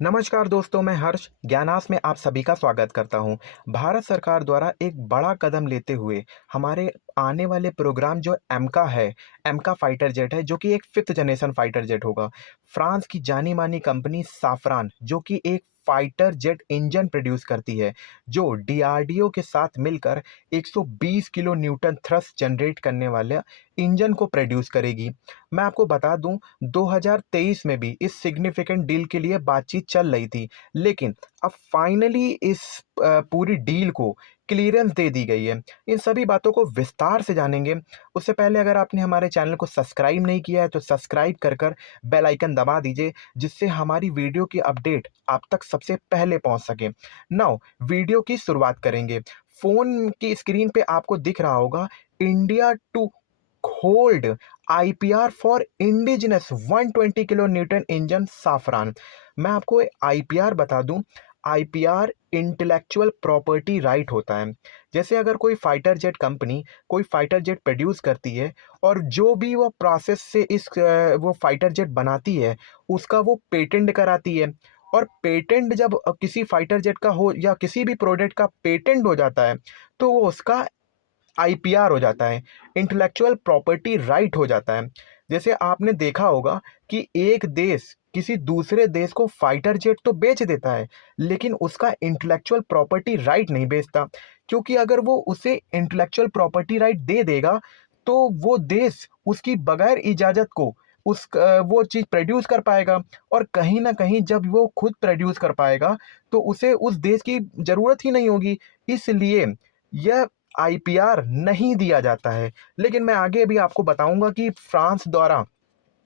नमस्कार दोस्तों, मैं हर्ष ज्ञानास में आप सभी का स्वागत करता हूं। भारत सरकार द्वारा एक बड़ा कदम लेते हुए हमारे आने वाले प्रोग्राम जो एमका है, एमका फाइटर जेट है, जो कि एक फिफ्थ जनरेशन फाइटर जेट होगा। फ्रांस की जानी मानी कंपनी साफरान, जो कि एक फाइटर जेट इंजन प्रोड्यूस करती है, जो डीआरडीओ के साथ मिलकर 120 किलो न्यूटन थ्रस्ट जनरेट करने वाले इंजन को प्रोड्यूस करेगी। मैं आपको बता दूं, 2023 में भी इस सिग्निफिकेंट डील के लिए बातचीत चल रही थी, लेकिन अब फाइनली इस पूरी डील को क्लियरेंस दे दी गई है। इन सभी बातों को विस्तार से जानेंगे। उससे पहले अगर आपने हमारे चैनल को सब्सक्राइब नहीं किया है तो सब्सक्राइब कर बेल आइकन दबा दीजिए, जिससे हमारी वीडियो की अपडेट आप तक सबसे पहले पहुंच सके। नाउ वीडियो की शुरुआत करेंगे। फोन की स्क्रीन पे आपको दिख रहा होगा, India to hold IPR for indigenous 120 kilo newton engine Safran. मैं आपको आईपीआर बता दूं, आईपीआर इंटेलेक्चुअल प्रॉपर्टी राइट होता है। जैसे अगर कोई फाइटर जेट कंपनी कोई फाइटर जेट प्रोड्यूस करती है और जो भी वो प्रोसेस से वो फाइटर जेट बनाती है, उसका वो पेटेंट कराती है। और पेटेंट जब किसी फाइटर जेट का हो या किसी भी प्रोडक्ट का पेटेंट हो जाता है, तो वो उसका आईपीआर हो जाता है, इंटेलेक्चुअल प्रॉपर्टी राइट हो जाता है। जैसे आपने देखा होगा कि एक देश किसी दूसरे देश को फाइटर जेट तो बेच देता है, लेकिन उसका इंटेलेक्चुअल प्रॉपर्टी राइट नहीं बेचता। क्योंकि अगर वो उसे इंटेलेक्चुअल प्रॉपर्टी राइट दे देगा, तो वो देश उसकी बगैर इजाज़त को वो चीज़ प्रोड्यूस कर पाएगा। और कहीं ना कहीं जब वो खुद प्रोड्यूस कर पाएगा, तो उसे उस देश की ज़रूरत ही नहीं होगी। इसलिए यह आईपीआर नहीं दिया जाता है। लेकिन मैं आगे भी आपको बताऊंगा कि फ्रांस द्वारा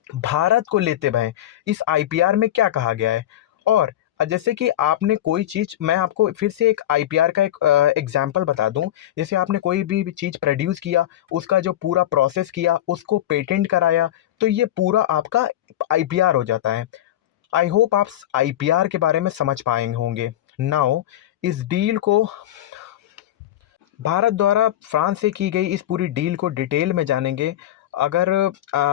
भारत को लेते हुए इस आईपीआर में क्या कहा गया है। और जैसे कि आपने कोई चीज़, मैं आपको फिर से एक आईपीआर का एक एग्जांपल बता दूं। जैसे आपने कोई भी चीज़ प्रोड्यूस किया, उसका जो पूरा प्रोसेस किया, उसको पेटेंट कराया, तो ये पूरा आपका आईपीआर हो जाता है। आई होप आप आईपीआर के बारे में समझ पाए होंगे। नाउ इस डील को भारत द्वारा फ्रांस से की गई इस पूरी डील को डिटेल में जानेंगे। अगर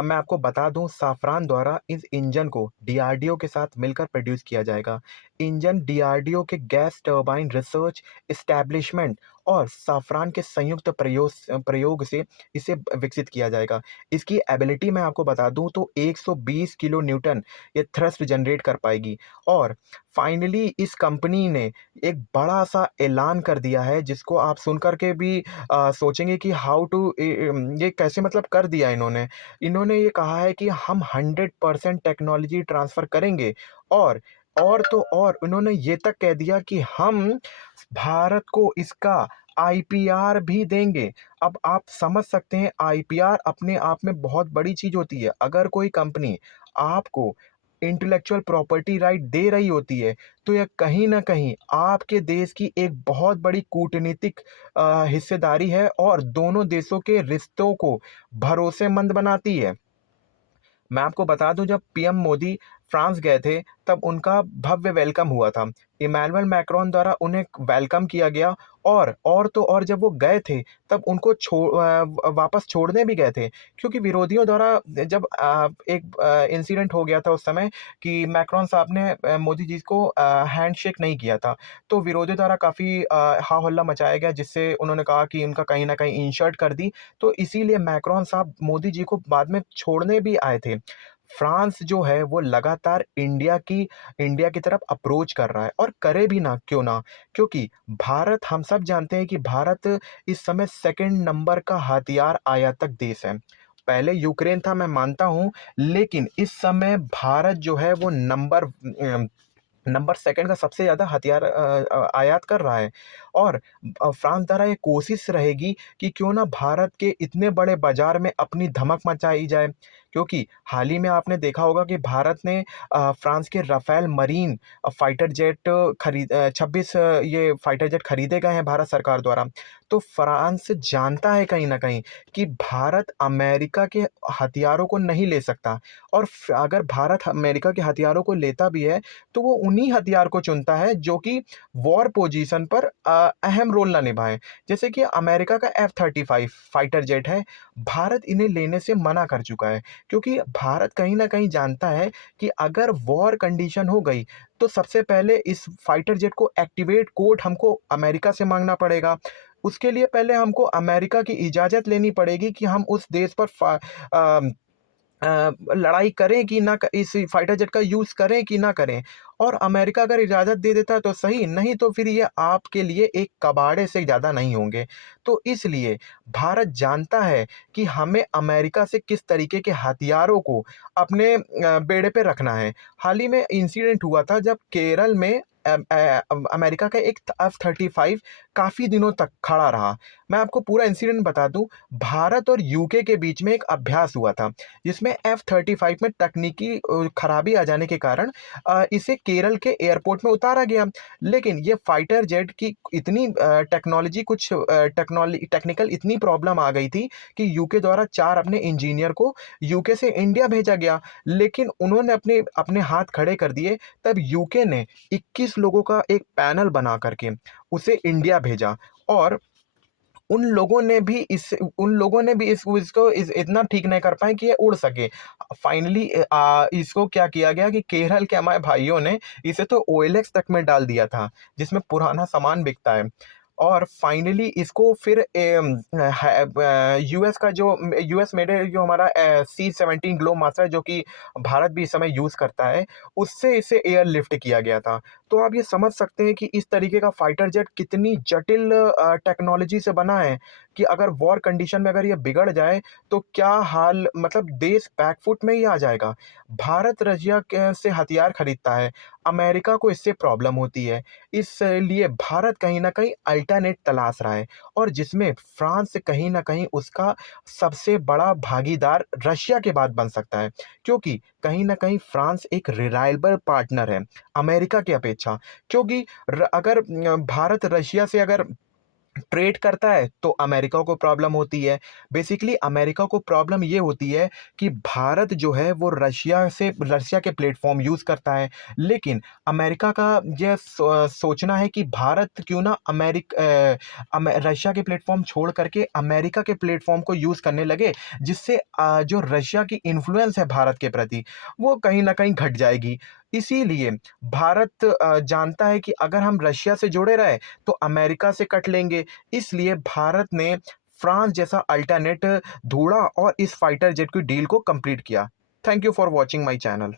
मैं आपको बता दूं, साफरान द्वारा इस इंजन को डीआरडीओ के साथ मिलकर प्रोड्यूस किया जाएगा। इंजन डीआरडीओ के गैस टरबाइन रिसर्च एस्टैब्लिशमेंट और साफरान के संयुक्त प्रयोग से इसे विकसित किया जाएगा। इसकी एबिलिटी मैं आपको बता दूं तो 120 किलो न्यूटन ये थ्रस्ट जनरेट कर पाएगी। और फाइनली इस कंपनी ने एक बड़ा-सा ऐलान कर दिया है, जिसको आप सुन कर के भी सोचेंगे कि हाउ टू ये कैसे, मतलब कर दिया इन्होंने। इन्होंने ये कहा है कि हम 100% टेक्नोलॉजी ट्रांसफ़र करेंगे। और तो और उन्होंने ये तक कह दिया कि हम भारत को इसका आईपीआर भी देंगे। अब आप समझ सकते हैं, आईपीआर अपने आप में बहुत बड़ी चीज़ होती है। अगर कोई कंपनी आपको इंटेलेक्चुअल प्रॉपर्टी राइट दे रही होती है, तो यह कहीं न कहीं आपके देश की एक बहुत बड़ी कूटनीतिक हिस्सेदारी है और दोनों देशों के रिश्तों को भरोसेमंद बनाती है। मैं आपको बता दूं, जब पीएम मोदी फ्रांस गए थे, तब उनका भव्य वेलकम हुआ था। इमैनुअल मैक्रोन द्वारा उन्हें वेलकम किया गया। और तो और जब वो गए थे, तब उनको वापस छोड़ने भी गए थे। क्योंकि विरोधियों द्वारा जब एक इंसिडेंट हो गया था उस समय, कि मैक्रोन साहब ने मोदी जी को हैंडशेक नहीं किया था। तो विरोधियों द्वारा काफ़ी हा हल्ला मचाया गया, जिससे उन्होंने कहा कि उनका कहीं ना कहीं इंसल्ट कर दी। तो इसीलिए मैक्रोन साहब मोदी जी को बाद में छोड़ने भी आए थे। फ्रांस जो है वो लगातार इंडिया की तरफ अप्रोच कर रहा है, और करे भी ना क्यों ना। क्योंकि भारत, हम सब जानते हैं कि भारत इस समय सेकंड नंबर का हथियार आयातक देश है। पहले यूक्रेन था, मैं मानता हूँ, लेकिन इस समय भारत जो है वो नंबर सेकंड का सबसे ज़्यादा हथियार आयात कर रहा है। और फ्रांस द्वारा ये कोशिश रहेगी कि क्यों ना भारत के इतने बड़े बाजार में अपनी धमक मचाई जाए। क्योंकि हाल ही में आपने देखा होगा कि भारत ने फ्रांस के राफेल मरीन फाइटर जेट 26 ये फाइटर जेट खरीदे गए हैं भारत सरकार द्वारा। तो फ्रांस जानता है कहीं ना कहीं कि भारत अमेरिका के हथियारों को नहीं ले सकता। और अगर भारत अमेरिका के हथियारों को लेता भी है, तो वो उन्हीं हथियार को चुनता है जो कि वॉर पोजीशन पर अहम रोल ना निभाएं। जैसे कि अमेरिका का F-35 फाइटर जेट है, भारत इन्हें लेने से मना कर चुका है, क्योंकि भारत कहीं न कहीं जानता है कि अगर वॉर कंडीशन हो गई, तो सबसे पहले इस फाइटर जेट को एक्टिवेट कोड हमको अमेरिका से माँगना पड़ेगा। उसके लिए पहले हमको अमेरिका की इजाज़त लेनी पड़ेगी कि हम उस देश पर अ लड़ाई करें कि ना, इस फाइटर जेट का यूज़ करें कि ना करें। और अमेरिका अगर इजाज़त दे देता है तो सही, नहीं तो फिर ये आपके लिए एक कबाड़े से ज़्यादा नहीं होंगे। तो इसलिए भारत जानता है कि हमें अमेरिका से किस तरीके के हथियारों को अपने बेड़े पे रखना है। हाल ही में इंसिडेंट हुआ था जब केरल में अमेरिका का एक F-35 काफ़ी दिनों तक खड़ा रहा। मैं आपको पूरा इंसिडेंट बता दूँ, भारत और यूके के बीच में एक अभ्यास हुआ था। जिसमें F-35 में तकनीकी खराबी आ जाने के कारण इसे केरल के एयरपोर्ट में उतारा गया। लेकिन ये फाइटर जेट की इतनी टेक्निकल इतनी प्रॉब्लम आ गई थी कि यूके द्वारा 4 अपने इंजीनियर को यूके से इंडिया भेजा गया। लेकिन उन्होंने अपने अपने हाथ खड़े कर दिए, तब यूके ने 21 लोगों का एक पैनल बना कर के उसे इंडिया भेजा। और उन लोगों ने भी इसको इतना ठीक नहीं कर पाए कि ये उड़ सके। फाइनली इसको क्या किया गया कि केरल के हमारे भाइयों ने इसे तो ओएलएक्स तक में डाल दिया था, जिसमें पुराना सामान बिकता है। और फाइनली इसको फिर यूएस का जो यूएस मेड है, जो हमारा C-17 ग्लो मास्टर है, जो कि भारत भी इस समय यूज़ करता है, उससे इसे एयरलिफ्ट किया गया था। तो आप ये समझ सकते हैं कि इस तरीके का फाइटर जेट कितनी जटिल टेक्नोलॉजी से बना है कि अगर वॉर कंडीशन में अगर ये बिगड़ जाए तो क्या हाल, मतलब देश बैकफुट में ही आ जाएगा। भारत रशिया से हथियार खरीदता है, अमेरिका को इससे प्रॉब्लम होती है। इसलिए भारत कहीं न कहीं अल्टरनेट तलाश रहा है, और जिसमें फ्रांस कहीं न कहीं उसका सबसे बड़ा भागीदार रशिया के बाद बन सकता है। क्योंकि कहीं न कहीं फ्रांस एक रिलायबल पार्टनर है अमेरिका की अपेक्षा। क्योंकि अगर भारत रशिया से अगर ट्रेड करता है तो अमेरिका को प्रॉब्लम होती है। बेसिकली अमेरिका को प्रॉब्लम ये होती है कि भारत जो है वो रशिया के प्लेटफ़ॉर्म यूज़ करता है। लेकिन अमेरिका का ये सोचना है कि भारत क्यों ना रशिया के प्लेटफ़ॉर्म छोड़ कर के अमेरिका के प्लेटफ़ॉर्म को यूज़ करने लगे, जिससे जो रशिया की इन्फ्लुएंस है भारत के प्रति, वो कहीं न कहीं घट जाएगी। इसीलिए भारत जानता है कि अगर हम रशिया से जुड़े रहे तो अमेरिका से कट लेंगे। इसलिए भारत ने फ्रांस जैसा अल्टरनेट ढूँढा और इस फाइटर जेट की डील को कंप्लीट किया। Thank you for watching my channel.